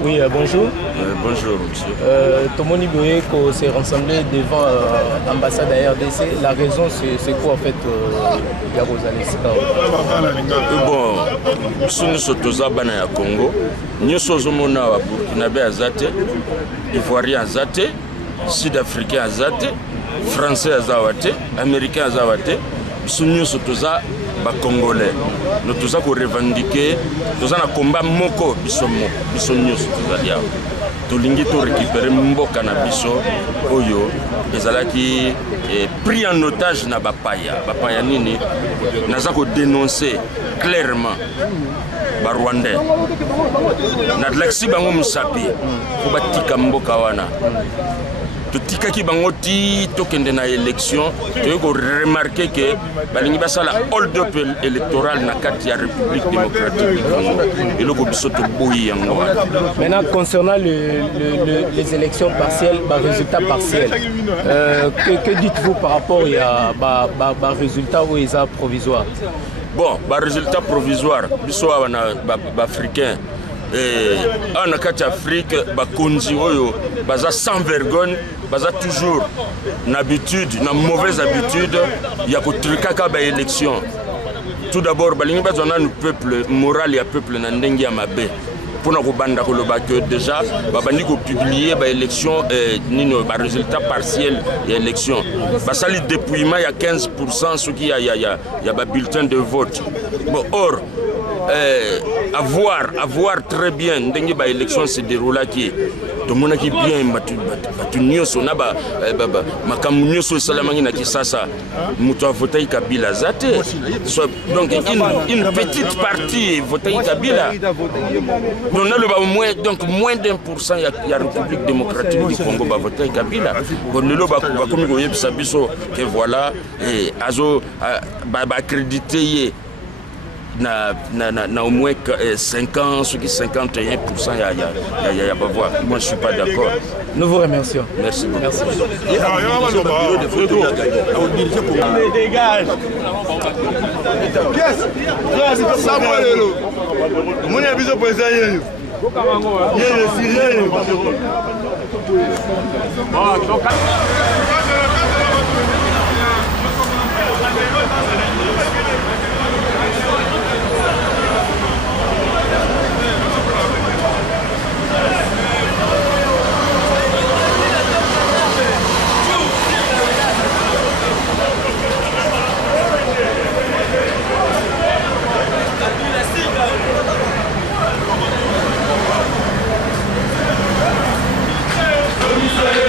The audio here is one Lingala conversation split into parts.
Oui, bonjour. Bonjour, monsieur. Tomoni Boyeko s'est rassemblé devant l'ambassade à RDC. La raison, c'est quoi en fait, Bon, nous sommes tous à Congo. Nous sommes à Burkinabé à Zate, Ivoirien à Zate, Sud-Africain à Zate, Français à Zawate, Américain à Zawate. Nous sommes tous à Congolais. Nous tous à revendiquer, nous avons un combat moko, nous sommes tous à tolingi to récupérer mboka na biso oyo ezalaki pris en otage na bapaya nini naza ko dénoncer clairement ba Rwandais na dlaxi bango musapi ko batika mboka wana totikaki bango ti tokende na élection to ko remarquer que balingi basala hold up électoral na kati ya République démocratique du Congo et le biso to boyi yango. Maintenant concernant les élections partielles, résultats partiels, que dites-vous par rapport à résultats où ils sont provisoires? Bon, résultat provisoire biso wana africain en Afrique, baza sans vergogne, baza toujours l'habitude, la mauvaise habitude, il y a que élection. Tout d'abord, balingi bazana un peuple moral et un peuple nandengi ya mabe. Pour nous banda que déjà, babandi ko publier ba élection nino ba résultat partiel et élection. Basali dépouillement il y a 15% ce qui y a ba bulletin de vote. Bon, or avoir très bien ndenge ba élection se déroule qui to monaki bien batu nyoso na ba makamu nyoso salamangi na Kisasa muto voté Kabila zate donc une petite partie voté Kabila on a le moins donc moins d'1% il y a République démocratique du Congo ba voté Kabila on le ba komi ko yebisa biso que voilà et azo ba accrédité na au moins 5 ans, ceux qui 51%, il y a pas voir. Moi, je ne suis pas d'accord. Nous vous remercions. Merci beaucoup. Merci. Dégage.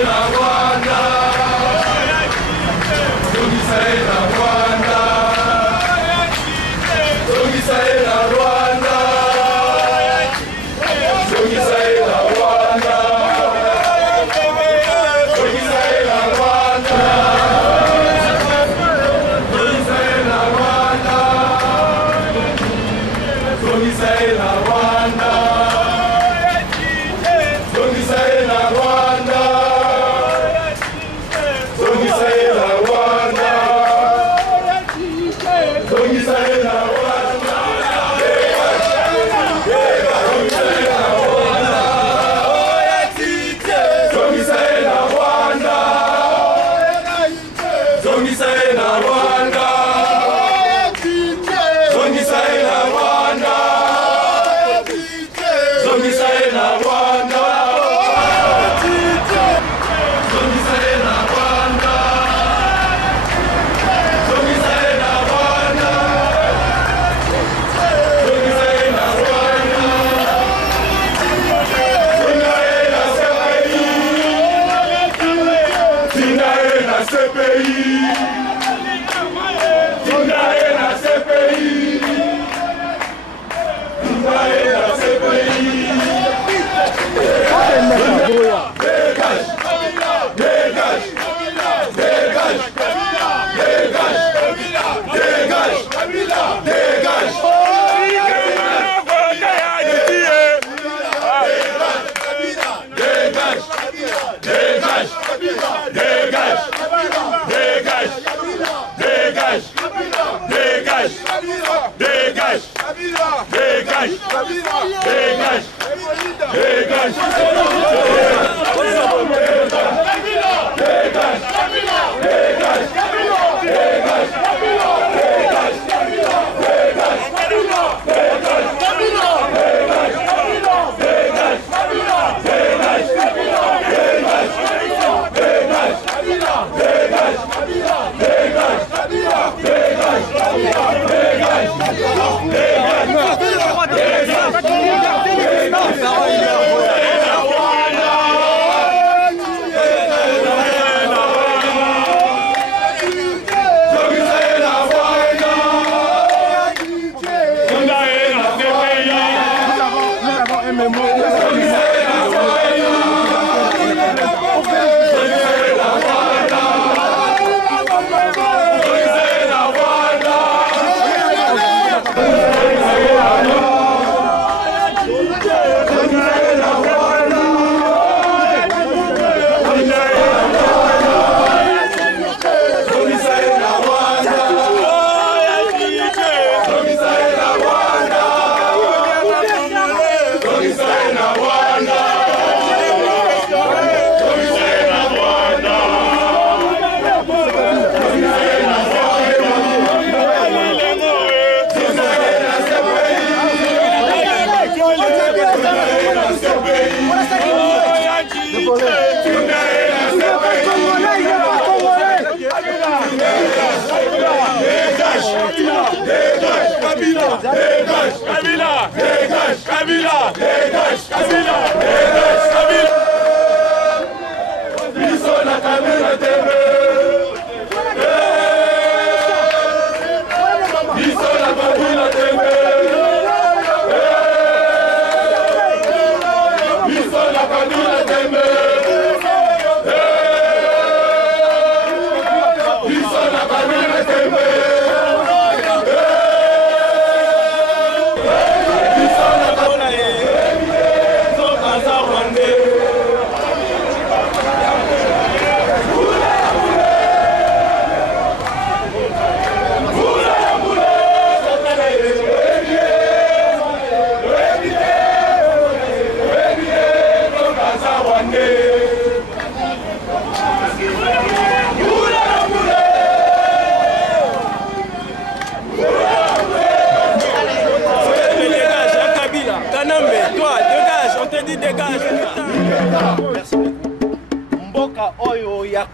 La Rwanda.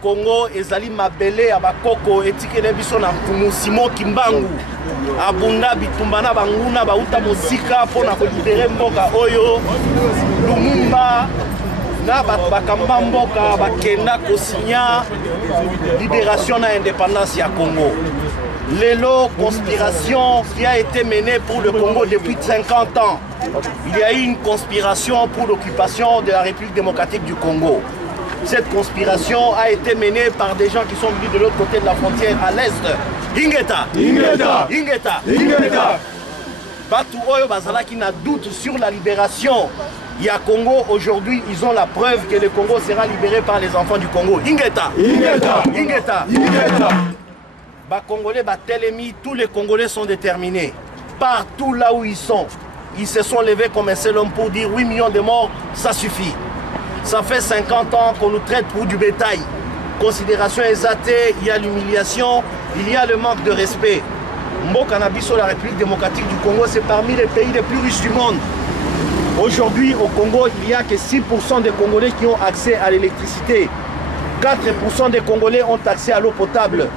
Congo ezali mabele ya bakoko etikele biso na mpumu Simon Kimbangu abunda bitumba na banguna bauta mosika mpona kolibere mboka oyo Lumumba na bakamba mboka bakenda kosinya libération na indépendance ya Congo. Lelo, conspiration qui a été menée pour le Congo depuis 50 ans. Il y a eu une conspiration pour l'occupation de la République démocratique du Congo. Cette conspiration a été menée par des gens qui sont venus de l'autre côté de la frontière, à l'est. Ingeta, Ingeta, Ingeta, Ingeta. Batu Oyo Bazala qui n'a doute sur la libération. Il y a Congo, aujourd'hui, ils ont la preuve que le Congo sera libéré par les enfants du Congo. Ingeta, Ingeta, Ingeta, Ingeta. Ba Congolais, ba Telemi, tous les Congolais sont déterminés. Partout là où ils sont, ils se sont levés comme un seul homme pour dire 8 millions de morts, ça suffit. Ça fait 50 ans qu'on nous traite pour du bétail. considération exatée, il y a l'humiliation, il y a le manque de respect. Mboka na biso, la République démocratique du Congo, c'est parmi les pays les plus riches du monde. Aujourd'hui, au Congo, il n'y a que 6% des Congolais qui ont accès à l'électricité. 4% des Congolais ont accès à l'eau potable.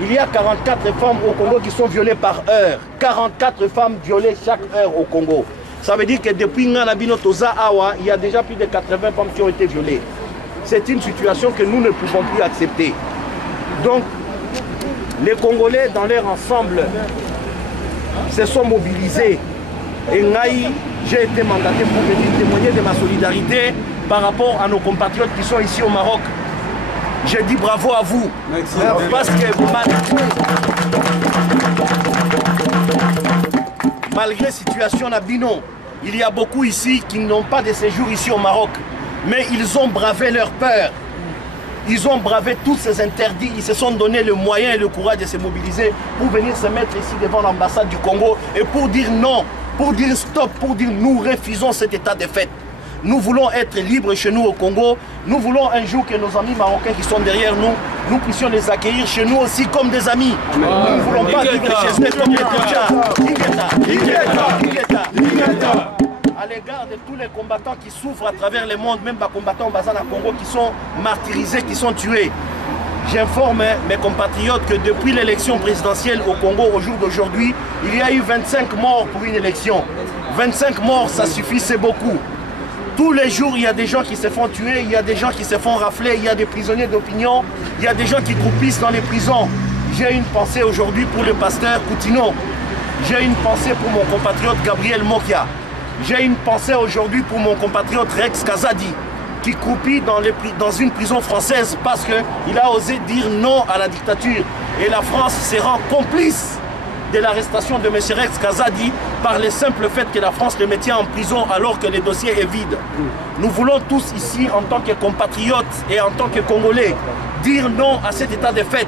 Il y a 44 femmes au Congo qui sont violées par heure. 44 femmes violées chaque heure au Congo. Ça veut dire que depuis Nganabino Toza Awa, il y a déjà plus de 80 femmes qui ont été violées. C'est une situation que nous ne pouvons plus accepter. Donc, les Congolais, dans leur ensemble, se sont mobilisés. Et j'ai été mandaté pour venir témoigner de ma solidarité par rapport à nos compatriotes qui sont ici au Maroc. Je dis bravo à vous. Merci. Parce que malgré la situation Nabino, il y a beaucoup ici qui n'ont pas de séjour ici au Maroc. Mais ils ont bravé leur peur. Ils ont bravé tous ces interdits. Ils se sont donné le moyen et le courage de se mobiliser pour venir se mettre ici devant l'ambassade du Congo et pour dire non, pour dire stop, pour dire nous refusons cet état de fait. Nous voulons être libres chez nous au Congo. Nous voulons un jour que nos amis marocains qui sont derrière nous, nous puissions les accueillir chez nous aussi comme des amis. Nous ne voulons pas vivre chez eux comme des à l'égard de tous les combattants qui souffrent à travers le monde, même les combattants au Bazan à Congo qui sont martyrisés, qui sont tués. J'informe mes compatriotes que depuis l'élection présidentielle au Congo, au jour d'aujourd'hui, il y a eu 25 morts pour une élection. 25 morts, ça suffit, c'est beaucoup. Tous les jours, il y a des gens qui se font tuer, il y a des gens qui se font rafler, il y a des prisonniers d'opinion, il y a des gens qui croupissent dans les prisons. J'ai une pensée aujourd'hui pour le pasteur Coutinho. J'ai une pensée pour mon compatriote Gabriel Mokia. J'ai une pensée aujourd'hui pour mon compatriote Rex Kazadi, qui croupit dans une prison française parce qu'il a osé dire non à la dictature. Et la France se rend complice de l'arrestation de M. Rex Kazadi par le simple fait que la France le mettait en prison alors que le dossier est vide. Nous voulons tous ici, en tant que compatriotes et en tant que Congolais, dire non à cet état de fait.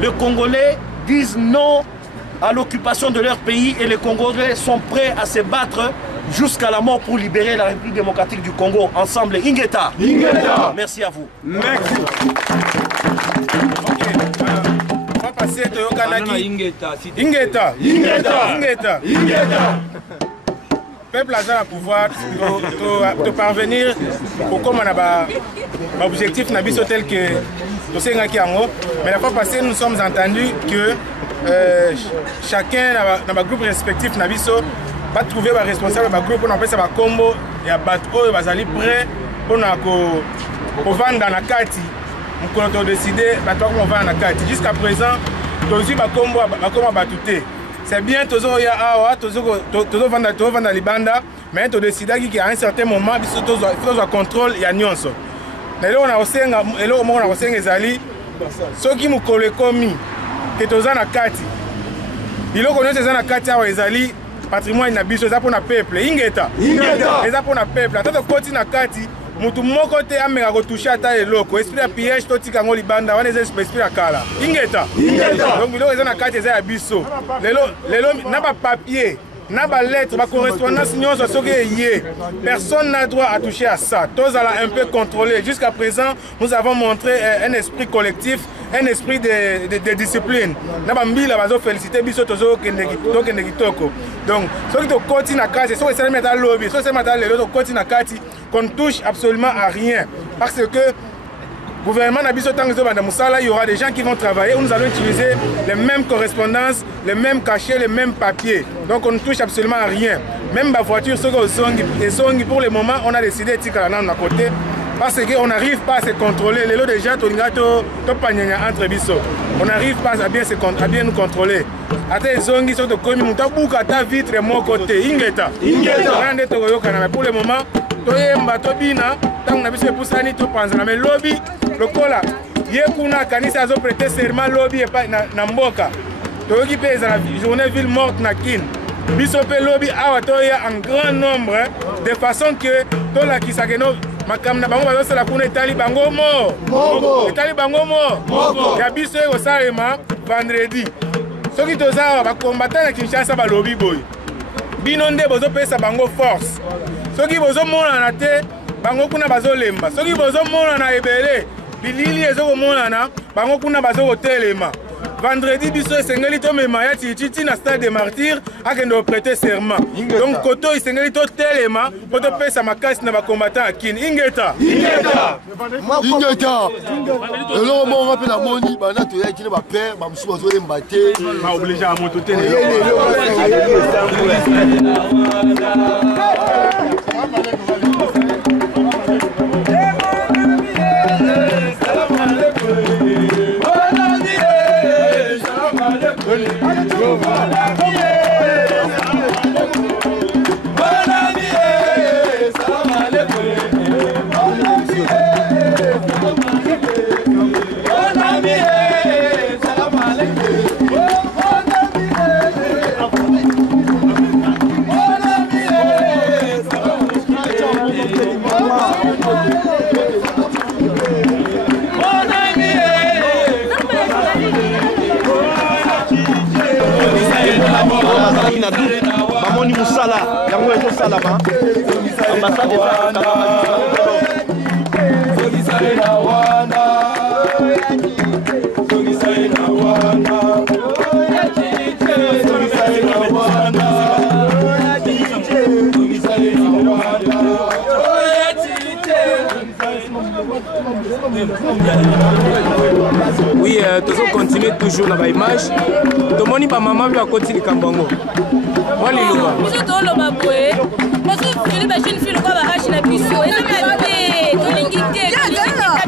Les Congolais disent non à l'occupation de leur pays et les Congolais sont prêts à se battre jusqu'à la mort pour libérer la République démocratique du Congo. Ensemble, Ingeta. Ingeta. Merci à vous. Merci. On va passer à Kanaki. Ingeta. Peuple a le pouvoir de parvenir au comme objectif nabiso tel que mais la fois passée nous sommes entendus que chacun dans le groupe respectif nabiso va trouver un responsable de groupe pour appeler ça combo et à battre bazali prêt pour vendre dans la carte. On a décidé comment vendre dans la carte. Jusqu'à présent, tous les combo à battre. C'est bien toujours il y a toujours vendre dans les bandes, mais tu décides qu'à un certain moment il faut un contrôle il y a nuance. Et là on a aussi ezali ceux qui nous collent comme que tu as na carte. Il connaît ces na carte à ezali patrimoine na biso za pour na peuple ingeta eza pour na peuple ata koti na kati mutu moko te ameka ko toucher ata eloko esprit ya piège to tika ngo libanda wana eza esprit ya kala ingeta donc biloko eza na kati eza ya biso lelo na ba papier na ba lettre ba correspondance nyonso soki yé personne n'a droit à toucher à ça tous ala un peu contrôlé jusqu'à présent nous avons montré un esprit collectif un esprit de discipline. Nous avons félicité biso tozo kende kitoko. Donc, ce qui est côté na carte, ce qui est dans le lobby, ce qui est dans le côté na carte, qu'on touche absolument à rien. Parce que le gouvernement n'a biso tant que il y aura des gens qui vont travailler où nous allons utiliser les mêmes correspondances, les mêmes cachets, les mêmes papiers. Donc, on ne touche absolument à rien. Même la voiture, ce que pour le moment, on a décidé de tirer la côté. Parce qu'on n'arrive pas à se contrôler. Les lots déjà, entre biso. On n'arrive pas à bien nous contrôler. Ate zongi soto komi mutabuka ta vitre mon côté. Ingeta. Mais pour le moment, toyemba tobina, tant na biso pusani to panzana mais lobby lokola yekuna kanisa azo prêter serment lobby et pas na mboka. Toyoki pe za journée ville morte na kin. Biso pe lobby awa toya en grand nombre de façon que to la kisakeno makamna bango bazosala kuna etali bango mo etali bango mo ya biso ekosalema vendredi soki toza bakombata na Kinshasa balobi boy bino nde bozopesa bango force soki bozomonana te bango kuna bazolemba soki bozomonana ebele bilili ezokomonana bango kuna bazokotelema vendredi biso esengeli tomema ya titi na stade de martyr akende koprêter serment donc koto esengeli totelema mpo topesa makasi na bacombattant akini ingeta eloko moko mpe namoni bana toyaki na bapere bamosusu bazolemba te baoblige ya moto te Bamoni Moussala, yango ezo salama. Ambassade Oui, toujours continuer toujours dans l'image. Tout le monde va maman va continuer comme bongo. Moi les lois. Biso to lo babwe. Parce que les jeune fille ko ba hashi na biso. Et ça be to lingite. La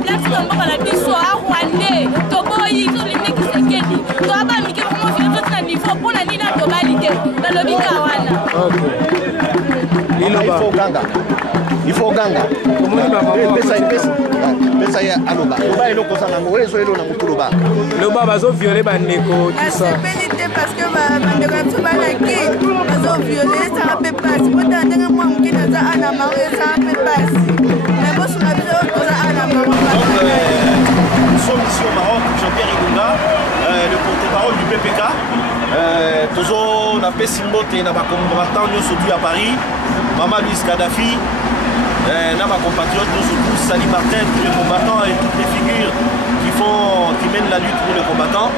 place tombe na biso a Rwanda. To boyi to lingi kisekedi. To aba mike mo fi to na niveau pour na nina globalité. Na lobika wana. Il faut ganga. Pesa ya aloba. Loba elo kozanga ngo ezo elo na mutu loba. Loba bazo violer bandeko tout ça. C'est parce que bandeko biso balaki bazo violer ça peut pas. Pourtant ndenge moi mukina za ana mari ça peut pas. Mais boss na biso koza ana mari. Nous sommes ici au Maroc, Jean-Pierre Ilunga, le porte-parole du PPK. Toujours na Pessimbote na bakombattant surtout à Paris. Maman Louise Kadhafi. Là, ma compatriote, nous tous, Sali Martin, tous les combattants et toutes les figures qui mènent la lutte pour les combattants.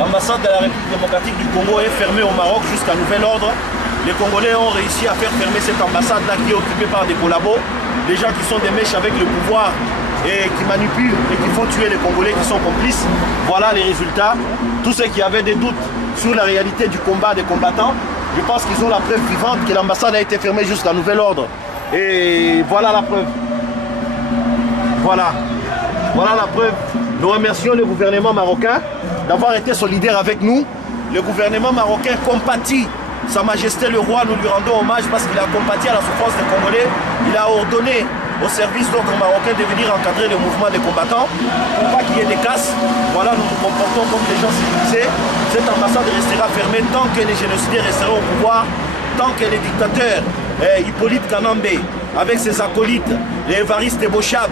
L'ambassade de la République démocratique du Congo est fermée au Maroc jusqu'à nouvel ordre. Les Congolais ont réussi à faire fermer cette ambassade-là qui est occupée par des collabos, des gens qui sont des mèches avec le pouvoir et qui manipulent et qui font tuer les Congolais qui sont complices. Voilà les résultats. Tous ceux qui avaient des doutes sur la réalité du combat des combattants, je pense qu'ils ont la preuve vivante que l'ambassade a été fermée jusqu'à nouvel ordre. Et voilà la preuve. Voilà la preuve. Nous remercions le gouvernement marocain d'avoir été solidaire avec nous. Le gouvernement marocain compatit Sa Majesté le Roi, nous lui rendons hommage parce qu'il a compati à la souffrance des Congolais. Il a ordonné au service d'ordre marocain de venir encadrer le mouvement des combattants pour pas qu'il y ait des casses. Voilà, nous nous comportons comme des gens civilisés. Cette ambassade restera fermée tant que les génocidaires resteront au pouvoir, tant que les dictateurs, Hippolyte Kanambe, avec ses acolytes, les Évariste Bochab,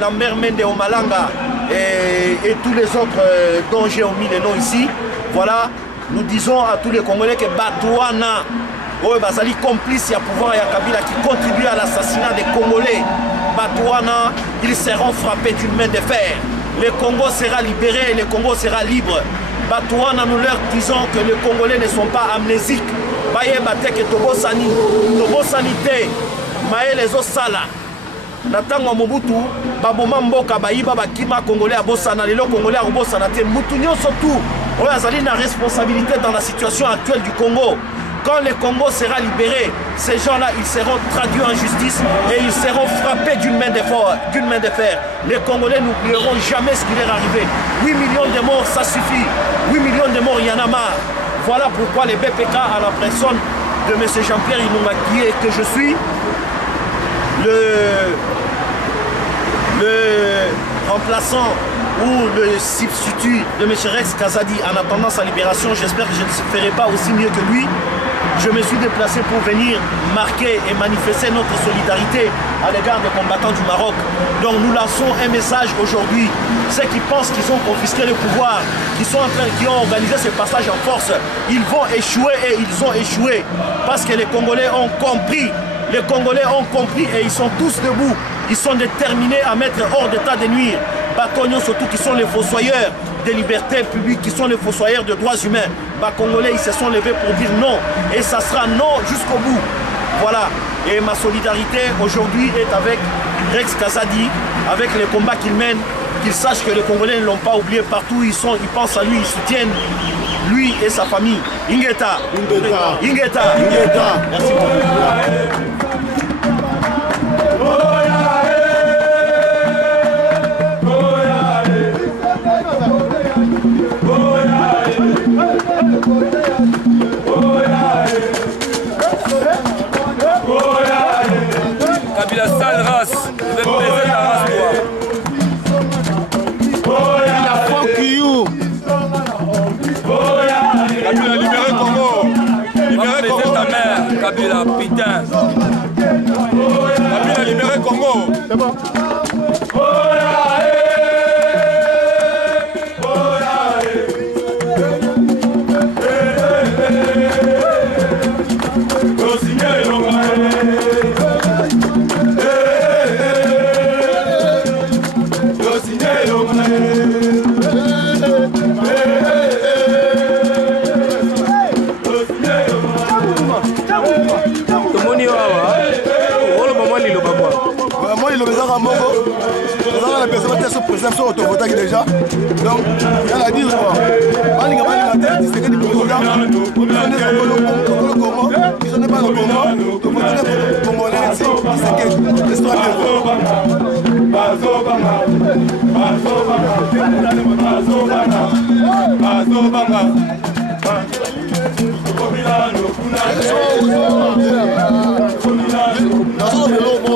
Lambert Mende Omalanga et tous les autres dont j'ai omis les noms ici. Voilà, nous disons à tous les Congolais que Batouana, Bazali complice à pouvoir et à Kabila qui contribue à l'assassinat des Congolais. Batouana, ils seront frappés d'une main de fer. Le Congo sera libéré et le Congo sera libre. Batouana, nous leur disons que les Congolais ne sont pas amnésiques. Baye Bateke Tobo Sanité, Maë les Osala. Natango Mobutu, Baboma Mboka, Baïba, Bakima, Congolais à Bossana, les Congolais à Bossana, Moutounion surtout. On a une responsabilité dans la situation actuelle du Congo. Quand le Congo sera libéré, ces gens-là, ils seront traduits en justice et ils seront frappés d'une main de fer. Les Congolais n'oublieront jamais ce qui leur est arrivé. 8 millions de morts, ça suffit. 8 millions de morts, il y en a marre. Voilà pourquoi les BPK, à la personne de M. Jean-Pierre Ilunga, que je suis, le remplaçant ou le substitut de M. Rex Kazadi en attendant sa libération, j'espère que je ne ferai pas aussi mieux que lui. Je me suis déplacé pour venir marquer et manifester notre solidarité à l'égard des combattants du Maroc. Donc nous lançons un message aujourd'hui. Ceux qui pensent qu'ils ont confisqué le pouvoir, qui ont organisé ce passage en force, ils vont échouer et ils ont échoué. Parce que les Congolais ont compris. Les Congolais ont compris et ils sont tous debout ils sont déterminés à mettre hors d'état de nuire. Bakonyo surtout qui sont les fossoyeurs des libertés publiques, qui sont les fossoyeurs des droits humains. Congolais, ils se sont levés pour dire non. Et ça sera non jusqu'au bout. Voilà. Et ma solidarité aujourd'hui est avec Rex Kazadi, avec les combats qu'il mène, qu'ils sachent que les Congolais ne l'ont pas oublié partout où ils sont, ils pensent à lui, ils soutiennent lui et sa famille. Ingeta. Ingeta. Ingeta. Ingeta. Merci beaucoup. Kabila sale race, je vais baiser la race toi. Fuck you. Kabila libéré Congo. Libéré Congo. Ta mère, Kabila, putain. Kabila libéré Congo. C'est bon. Président auto-voté déjà. Donc, il y a la dire quoi. Ils sont pas le Congo. Congolais ici, c'est l'histoire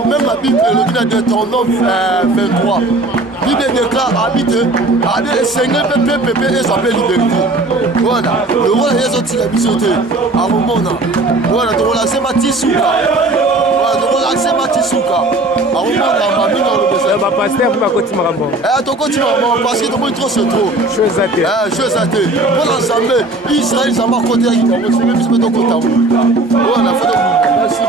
même la Bible, le de ton nom 23. Bible déclare habiter, le Seigneur PPP et s'appelle liberté. Voilà, le roi est sorti la bisoté. À un moment, voilà, tu relaxes ma tissouka. Voilà, tu relaxes ma tissouka. À un moment, ma mine dans le besoin. Bah, pasteur, vous m'avez continué à m'en. Tu continues à m'en parce que tu m'as trop, c'est trop. Chose à terre. Chose à terre. Pour l'ensemble, Israël, ça m'a côté avec toi. C'est même si je me donne compte à vous. Voilà, faut de vous. Merci.